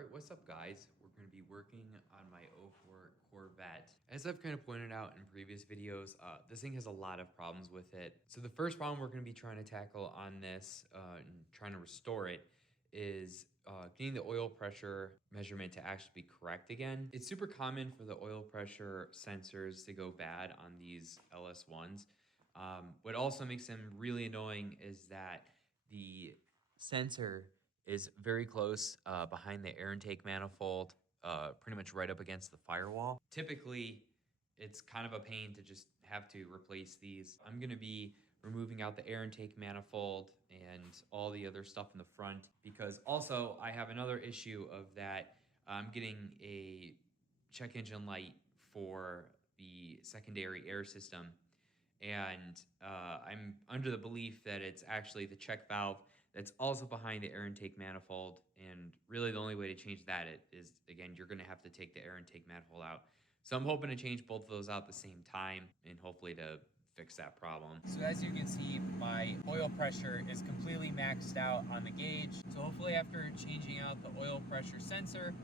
Alright, what's up guys? We're going to be working on my '04 Corvette. As I've kind of pointed out in previous videos, this thing has a lot of problems with it. So the first problem we're going to be trying to tackle on this and trying to restore it is getting the oil pressure measurement to actually be correct again. It's super common for the oil pressure sensors to go bad on these LS1s. What also makes them really annoying is that the sensor is very close behind the air intake manifold, pretty much right up against the firewall. Typically, it's kind of a pain to just have to replace these. I'm going to be removing out the air intake manifold and all the other stuff in the front, because also I have another issue of that I'm getting a check engine light for the secondary air system, and I'm under the belief that it's actually the check valve that's also behind the air intake manifold. And really the only way to change that is, again, you're going to have to take the air intake manifold out. So I'm hoping to change both of those out at the same time and hopefully to fix that problem. So as you can see, my oil pressure is completely maxed out on the gauge. So hopefully after changing out the oil pressure sensor,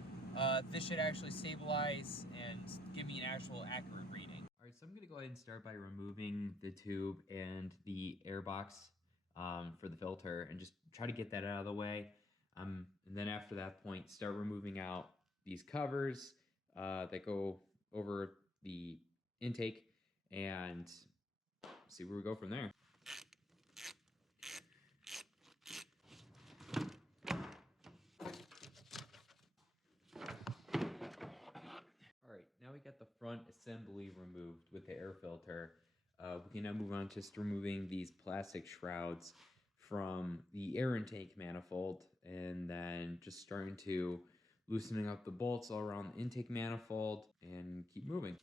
this should actually stabilize and give me an actual accurate reading. All right, so I'm going to go ahead and start by removing the tube and the air box for the filter and just try to get that out of the way. And then after that point, start removing out these covers that go over the intake and see where we go from there. All right, now we got the front assembly removed with the air filter. We can now move on to just removing these plastic shrouds from the air intake manifold, and then just starting to loosening up the bolts all around the intake manifold and keep moving.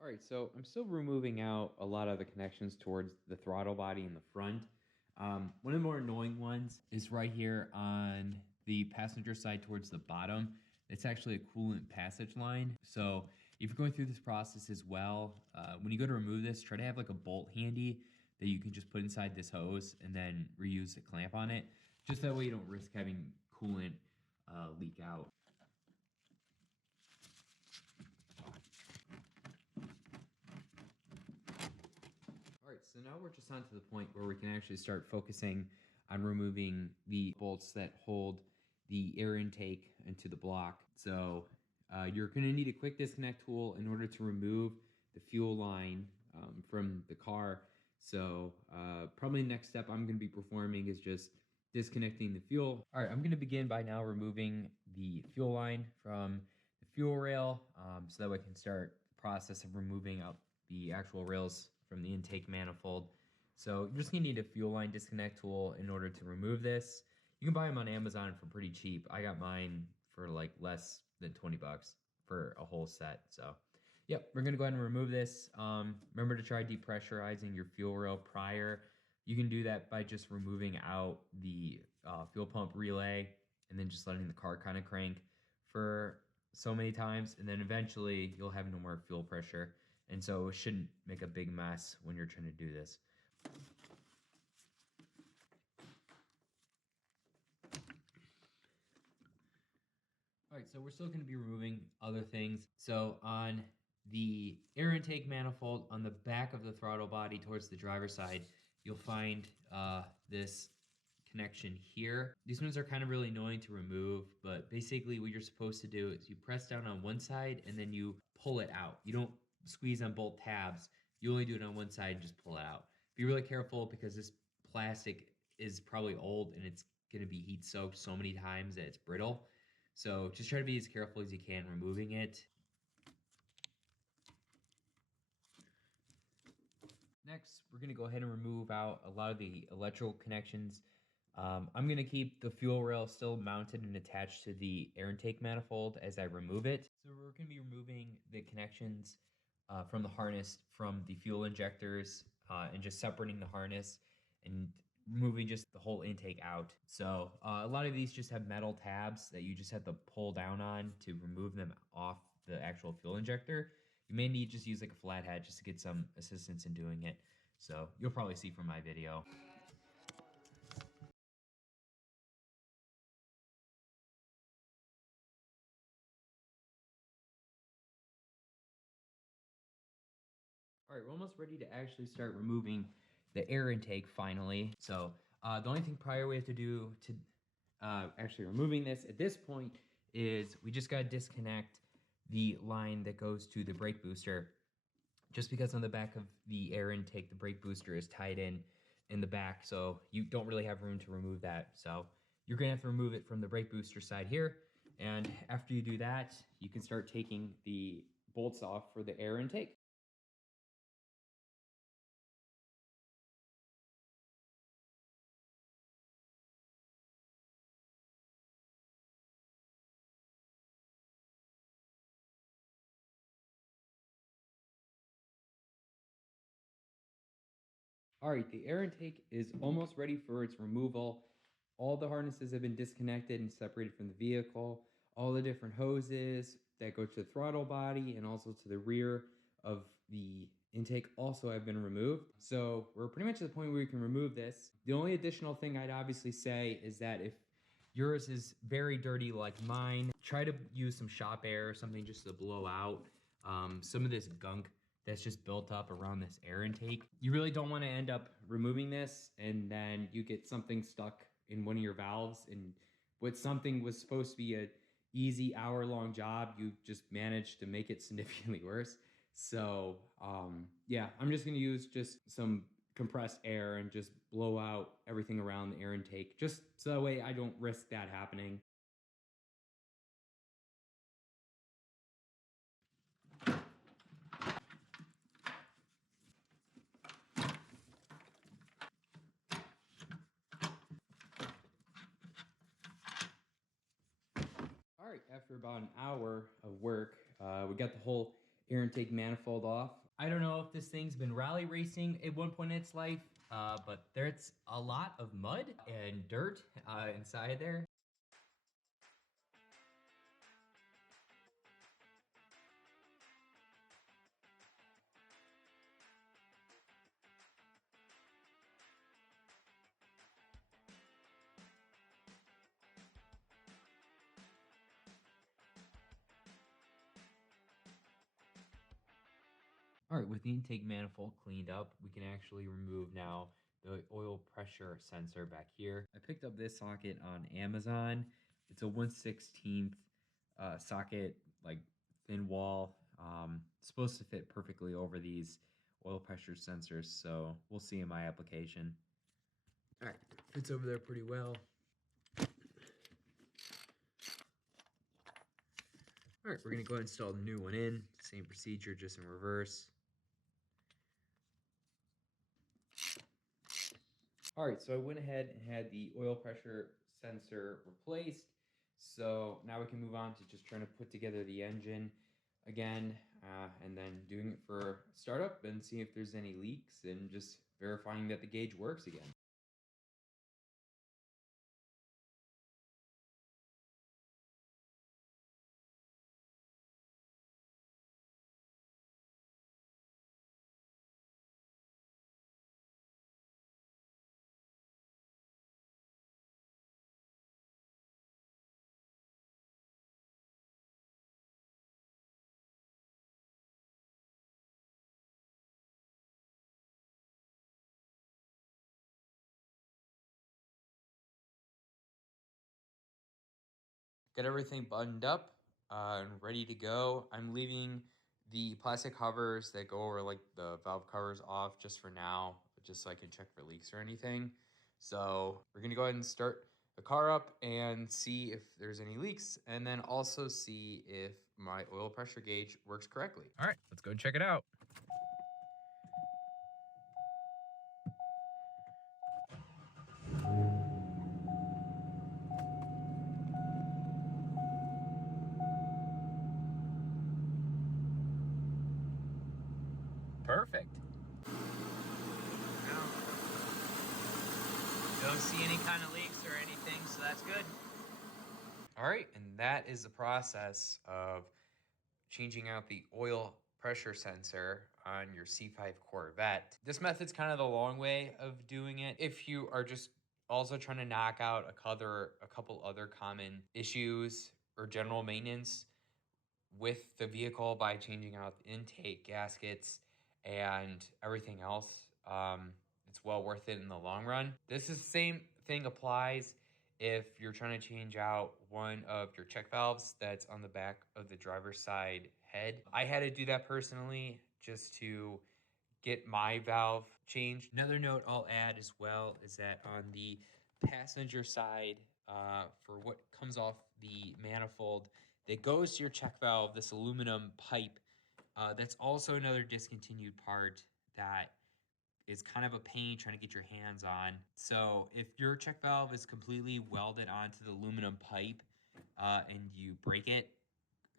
All right, so I'm still removing out a lot of the connections towards the throttle body in the front. One of the more annoying ones is right here on the passenger side towards the bottom. It's actually a coolant passage line. So if you're going through this process as well, when you go to remove this, try to have like a bolt handy that you can just put inside this hose and then reuse the clamp on it. Just that way you don't risk having coolant leak out. So now we're just on to the point where we can actually start focusing on removing the bolts that hold the air intake into the block. So you're going to need a quick disconnect tool in order to remove the fuel line from the car. So probably the next step I'm going to be performing is just disconnecting the fuel. All right, I'm going to begin by now removing the fuel line from the fuel rail, so that way I can start the process of removing out the actual rails from the intake manifold. So you're just gonna need a fuel line disconnect tool in order to remove this. You can buy them on Amazon for pretty cheap. I got mine for like less than 20 bucks for a whole set. So yep, we're gonna go ahead and remove this. Remember to try depressurizing your fuel rail prior. You can do that by just removing out the fuel pump relay and then just letting the car kind of crank for so many times, and then eventually you'll have no more fuel pressure. And so it shouldn't make a big mess when you're trying to do this. All right, so we're still going to be removing other things. So on the air intake manifold on the back of the throttle body towards the driver's side, you'll find this connection here. These ones are kind of really annoying to remove, but basically what you're supposed to do is you press down on one side and then you pull it out. You don't squeeze on both tabs. You only do it on one side and just pull it out. Be really careful because this plastic is probably old and it's going to be heat soaked so many times that it's brittle. So just try to be as careful as you can removing it. Next, we're going to go ahead and remove out a lot of the electrical connections. I'm going to keep the fuel rail still mounted and attached to the air intake manifold as I remove it. So we're going to be removing the connections from the harness from the fuel injectors and just separating the harness and removing just the whole intake out. So a lot of these just have metal tabs that you just have to pull down on to remove them off the actual fuel injector, you may need just use like a flathead just to get some assistance in doing it. So you'll probably see from my video. All right, we're almost ready to actually start removing the air intake finally. So the only thing prior we have to do to actually removing this at this point is we just got to disconnect the line that goes to the brake booster. Just because on the back of the air intake, the brake booster is tied in the back, so you don't really have room to remove that. So you're gonna have to remove it from the brake booster side here. And after you do that, you can start taking the bolts off for the air intake. All right, the air intake is almost ready for its removal. All the harnesses have been disconnected and separated from the vehicle. All the different hoses that go to the throttle body and also to the rear of the intake also have been removed. So we're pretty much at the point where we can remove this. The only additional thing I'd obviously say is that if yours is very dirty like mine, try to use some shop air or something just to blow out some of this gunk that's just built up around this air intake. You really don't want to end up removing this and then you get something stuck in one of your valves, and what something was supposed to be a easy hour-long job, you just managed to make it significantly worse. So yeah, I'm just gonna use just some compressed air and just blow out everything around the air intake, just so that way I don't risk that happening. All right, after about an hour of work, we got the whole air intake manifold off. I don't know if this thing's been rally racing at one point in its life, but there's a lot of mud and dirt inside there. All right, with the intake manifold cleaned up, we can actually remove now the oil pressure sensor back here. I picked up this socket on Amazon. It's a 1/16 socket, like thin wall. It's supposed to fit perfectly over these oil pressure sensors, so we'll see in my application. All right, fits over there pretty well. All right, we're gonna go ahead and install the new one in. Same procedure, just in reverse. All right, so I went ahead and had the oil pressure sensor replaced. So now we can move on to just trying to put together the engine again, and then doing it for startup and see if there's any leaks and just verifying that the gauge works again. Got everything buttoned up and ready to go. I'm leaving the plastic covers that go over like the valve covers off just for now, just so I can check for leaks or anything. So we're gonna go ahead and start the car up and see if there's any leaks, and then also see if my oil pressure gauge works correctly. All right, let's go and check it out. Perfect. Don't see any kind of leaks or anything, so that's good. All right, and that is the process of changing out the oil pressure sensor on your C5 Corvette. This method's kind of the long way of doing it. If you are just also trying to knock out a couple other common issues or general maintenance with the vehicle by changing out the intake, gaskets, and everything else, it's well worth it in the long run. This is the same thing applies if you're trying to change out one of your check valves that's on the back of the driver's side head. I had to do that personally just to get my valve changed. Another note I'll add as well is that on the passenger side, for what comes off the manifold that goes to your check valve, this aluminum pipe, that's also another discontinued part that is kind of a pain trying to get your hands on. So if your check valve is completely welded onto the aluminum pipe and you break it,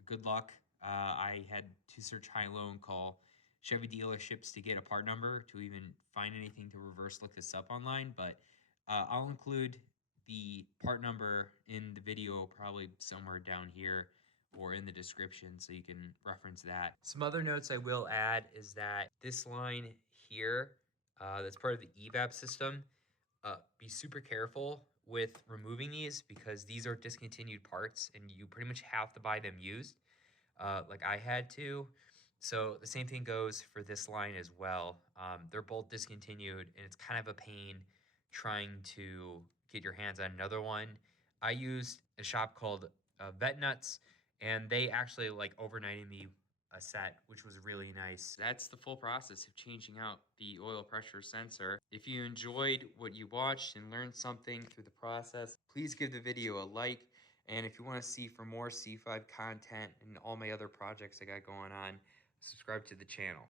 good luck. I had to search high low and call Chevy dealerships to get a part number to even find anything to reverse look this up online, but I'll include the part number in the video, probably somewhere down here or in the description, so you can reference that. Some other notes I will add is that this line here, that's part of the evap system, be super careful with removing these because these are discontinued parts and you pretty much have to buy them used, like I had to. So the same thing goes for this line as well. They're both discontinued and it's kind of a pain trying to get your hands on another one. I used a shop called Vet Nuts and they actually like overnighted me a set, which was really nice. That's the full process of changing out the oil pressure sensor. If you enjoyed what you watched and learned something through the process, please give the video a like. And if you want to see for more C5 content and all my other projects I got going on, subscribe to the channel.